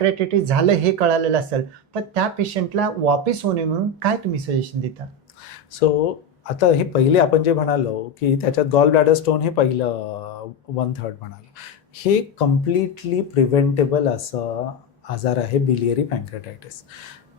पॅनक्रियाटायटिस झालं हे कळालेलं असेल, तर त्या पेशंटला वापस होणे म्हणून काय तुम्ही सजेशन देता? सो आता हे पहिले आपण जे म्हणालो की त्याच्यात गॉल ब्लॅडर स्टोन हे पहिलं 1/3 म्हणालो. हे कम्प्लिटली प्रिव्हेंटेबल असं आजार आहे बिलियरी पॅनक्रियाटायटिस,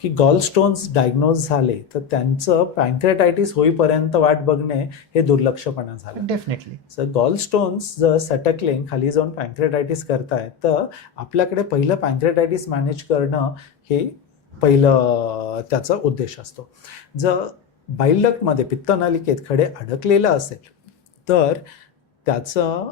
की गॉल स्टोन्स डायग्नोज झाले तर त्यांचं पॅनक्रियाटायटिस होईपर्यंत वाट बघणे हे दुर्लक्षपणा झालं. डेफिनेटली. जर गॉल स्टोन्स जर सटकले खाली जाऊन पॅनक्रियाटायटिस करतायत तर आपल्याकडे पहिलं पॅनक्रियाटायटिस मॅनेज करणं हे पहिलं त्याचा उद्देश असतो. जर बाईल डक्टमध्ये पित्तनलिकेत खडे अडकलेलं असेल तर त्याचं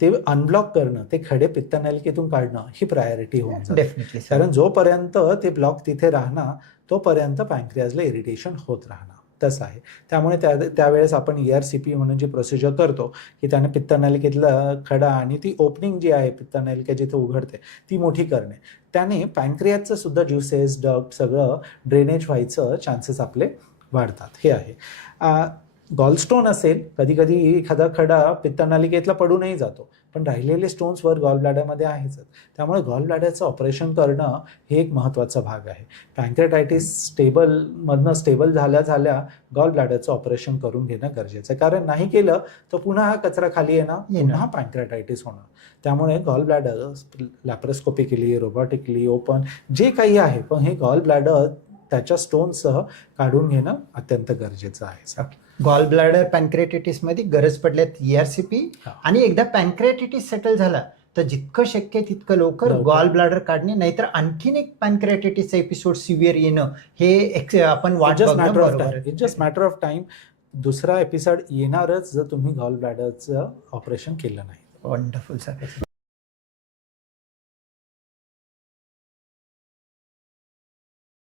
ते अनब्लॉक करणं, ते खडे पित्तनलिकेतून काढणं ही प्रायोरिटी होऊन जाते. डेफिनेटली. कारण जोपर्यंत ते ब्लॉक तिथे राहणार तोपर्यंत पॅनक्रियाजला इरिटेशन होत राहणार. तसं आहे. त्यामुळे त्यावेळेस आपण ERCP म्हणून जी प्रोसिजर करतो की त्याने पित्तनलिकेतला खडा आणि ती ओपनिंग जी आहे पित्तनलिका जिथे उघडते ती मोठी करणे, त्याने पॅनक्रियाचं सुद्धा ज्युसेस डक्ट सगळं ड्रेनेज व्हायचं चान्सेस आपले वाढतात. हे आहे. गॉलस्टोन असेल, कधी कधी एखादा खडा पित्तनलिकेतला पडूनही जातो, पण राहिलेले स्टोन्सवर गॉल ब्लॅडरमध्ये आहेच. त्यामुळे गॉल ब्लॅडरचं ऑपरेशन करणं हे एक महत्त्वाचा भाग आहे. पॅनक्रियाटायटिस स्टेबल झाल्या गॉल ब्लॅडरचं ऑपरेशन करून घेणं गरजेचं आहे. कारण नाही केलं तर पुन्हा हा कचरा खाली येणार, पुन्हा पॅनक्रियाटायटिस होणार. त्यामुळे गॉल ब्लॅडर लॅप्रोस्कोपिकली, रोबोटिकली ओपन जे काही आहे, पण हे गॉल ब्लॅडर त्याच्या स्टोनसह काढून घेणं अत्यंत गरजेचं आहे. गॉल ब्लॅडर पॅनक्रियाटायटिस मध्ये गरज पडल्यात ERCP, आणि एकदा पॅनक्रियाटायटिस सेटल झाला तर जितकं शक्य तितकं लवकर गॉल ब्लॅडर काढणे, नाहीतर आणखीन एक पॅनक्रियाटायटिसचा एपिसोड सिव्हिअर येणं हे आपण वाट बघणं बरोबर. It's just matter of time. दुसरा एपिसोड येणारच जर तुम्ही गॉल ब्लॅडरचं ऑपरेशन केलं नाही. Wonderful sir.